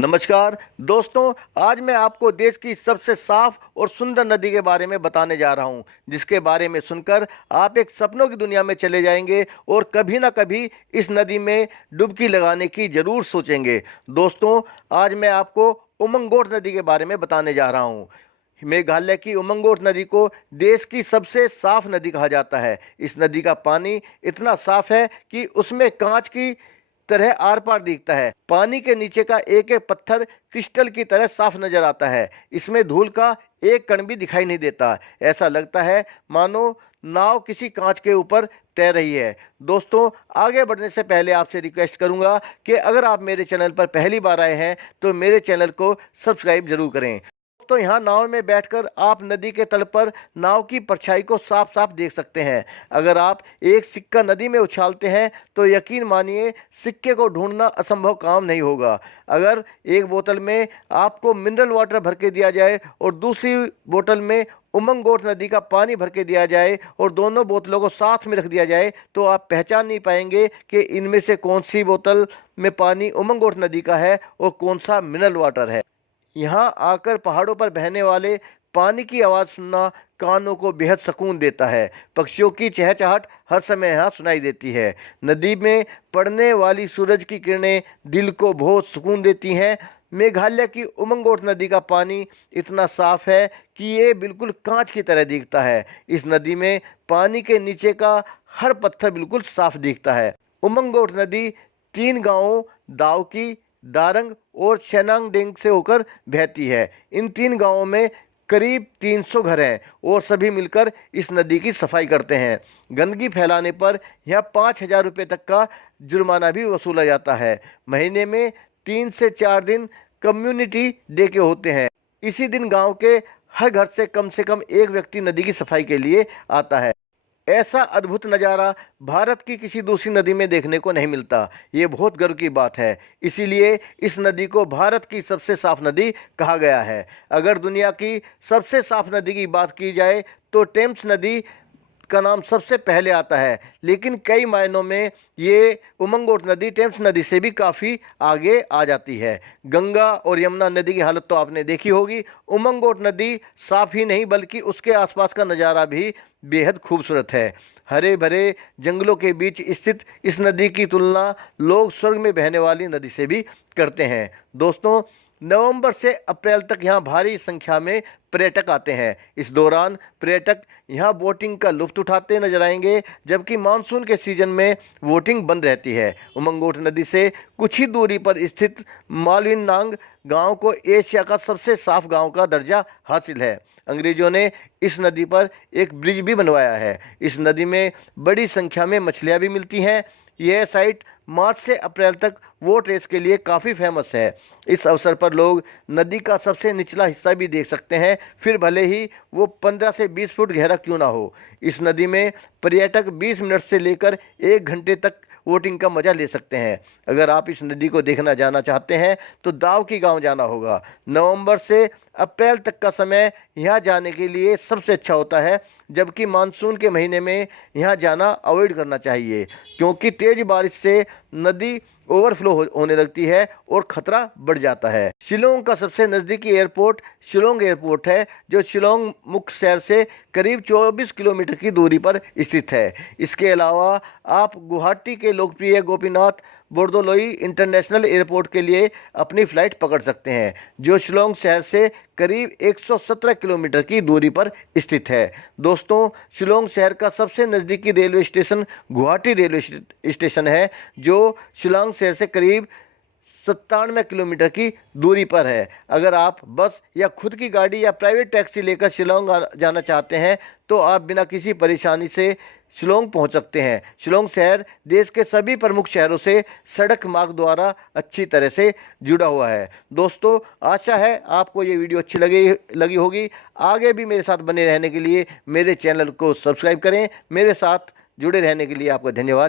नमस्कार दोस्तों, आज मैं आपको देश की सबसे साफ और सुंदर नदी के बारे में बताने जा रहा हूं, जिसके बारे में सुनकर आप एक सपनों की दुनिया में चले जाएंगे और कभी ना कभी इस नदी में डुबकी लगाने की जरूर सोचेंगे। दोस्तों, आज मैं आपको उमंगोट नदी के बारे में बताने जा रहा हूं। मेघालय की उमंगोट नदी को देश की सबसे साफ नदी कहा जाता है। इस नदी का पानी इतना साफ है कि उसमें कांच की तरह आर पार दिखता है। पानी के नीचे का एक एक पत्थर क्रिस्टल की तरह साफ नजर आता है। इसमें धूल का एक कण भी दिखाई नहीं देता। ऐसा लगता है मानो नाव किसी कांच के ऊपर तैर रही है। दोस्तों, आगे बढ़ने से पहले आपसे रिक्वेस्ट करूंगा कि अगर आप मेरे चैनल पर पहली बार आए हैं तो मेरे चैनल को सब्सक्राइब जरूर करें। तो यहाँ नाव में बैठकर आप नदी के तल पर नाव की परछाई को साफ साफ देख सकते हैं। अगर आप एक सिक्का नदी में उछालते हैं तो यकीन मानिए सिक्के को ढूंढना असंभव काम नहीं होगा। अगर एक बोतल में आपको मिनरल वाटर भर के दिया जाए और दूसरी बोतल में उमंगोट नदी का पानी भर के दिया जाए और दोनों बोतलों को साथ में रख दिया जाए तो आप पहचान नहीं पाएंगे कि इनमें से कौन सी बोतल में पानी उमंगोट नदी का है और कौन सा मिनरल वाटर है। यहाँ आकर पहाड़ों पर बहने वाले पानी की आवाज़ सुनना कानों को बेहद सुकून देता है। पक्षियों की चहचहाट हर समय यहाँ सुनाई देती है। नदी में पड़ने वाली सूरज की किरणें दिल को बहुत सुकून देती हैं। मेघालय की उमंगोट नदी का पानी इतना साफ है कि ये बिल्कुल कांच की तरह दिखता है। इस नदी में पानी के नीचे का हर पत्थर बिल्कुल साफ दिखता है। उमंगोट नदी 3 गांवों दावकी, दारंग और शेनांगडेंग से होकर बहती है। इन 3 गांवों में करीब 300 घर हैं और सभी मिलकर इस नदी की सफाई करते हैं। गंदगी फैलाने पर यहाँ 5,000 रुपये तक का जुर्माना भी वसूला जाता है। महीने में 3 से 4 दिन कम्युनिटी डे के होते हैं। इसी दिन गांव के हर घर से कम एक व्यक्ति नदी की सफाई के लिए आता है। ऐसा अद्भुत नज़ारा भारत की किसी दूसरी नदी में देखने को नहीं मिलता। ये बहुत गर्व की बात है। इसीलिए इस नदी को भारत की सबसे साफ नदी कहा गया है। अगर दुनिया की सबसे साफ नदी की बात की जाए तो टेम्स नदी का नाम सबसे पहले आता है, लेकिन कई मायनों में ये उमंगोट नदी टेम्स नदी से भी काफ़ी आगे आ जाती है। गंगा और यमुना नदी की हालत तो आपने देखी होगी। उमंगोट नदी साफ ही नहीं बल्कि उसके आसपास का नज़ारा भी बेहद खूबसूरत है। हरे भरे जंगलों के बीच स्थित इस नदी की तुलना लोग स्वर्ग में बहने वाली नदी से भी करते हैं। दोस्तों, नवंबर से अप्रैल तक यहाँ भारी संख्या में पर्यटक आते हैं। इस दौरान पर्यटक यहाँ बोटिंग का लुत्फ उठाते नजर आएंगे, जबकि मानसून के सीजन में बोटिंग बंद रहती है। उमंगोट नदी से कुछ ही दूरी पर स्थित मालविननांग गांव को एशिया का सबसे साफ गांव का दर्जा हासिल है। अंग्रेजों ने इस नदी पर एक ब्रिज भी बनवाया है। इस नदी में बड़ी संख्या में मछलियाँ भी मिलती हैं। यह साइट मार्च से अप्रैल तक वोट रेस के लिए काफ़ी फेमस है। इस अवसर पर लोग नदी का सबसे निचला हिस्सा भी देख सकते हैं, फिर भले ही वो 15 से 20 फुट गहरा क्यों ना हो। इस नदी में पर्यटक 20 मिनट से लेकर 1 घंटे तक वोटिंग का मज़ा ले सकते हैं। अगर आप इस नदी को देखना जाना चाहते हैं तो दाव की गांव जाना होगा। नवंबर से अप्रैल तक का समय यहाँ जाने के लिए सबसे अच्छा होता है, जबकि मानसून के महीने में यहाँ जाना अवॉइड करना चाहिए, क्योंकि तेज़ बारिश से नदी ओवरफ्लो होने लगती है और ख़तरा बढ़ जाता है। शिलोंग का सबसे नज़दीकी एयरपोर्ट शिलोंग एयरपोर्ट है, जो शिलोंग मुख्य शहर से करीब 24 किलोमीटर की दूरी पर स्थित है। इसके अलावा आप गुवाहाटी के लोकप्रिय गोपीनाथ बोरदोलोई इंटरनेशनल एयरपोर्ट के लिए अपनी फ़्लाइट पकड़ सकते हैं, जो शिलोंग शहर से करीब 117 किलोमीटर की दूरी पर स्थित है। दोस्तों, शिलोंग शहर का सबसे नज़दीकी railway station Guwahati railway station है, जो शिलोंग शहर से करीब 97 किलोमीटर की दूरी पर है। अगर आप बस या खुद की गाड़ी या प्राइवेट टैक्सी लेकर शिलोंग जाना चाहते हैं तो आप बिना किसी परेशानी से शिलोंग पहुंच सकते हैं। शिलोंग शहर देश के सभी प्रमुख शहरों से सड़क मार्ग द्वारा अच्छी तरह से जुड़ा हुआ है। दोस्तों, आशा है आपको ये वीडियो अच्छी लगी होगी। आगे भी मेरे साथ बने रहने के लिए मेरे चैनल को सब्सक्राइब करें। मेरे साथ जुड़े रहने के लिए आपका धन्यवाद।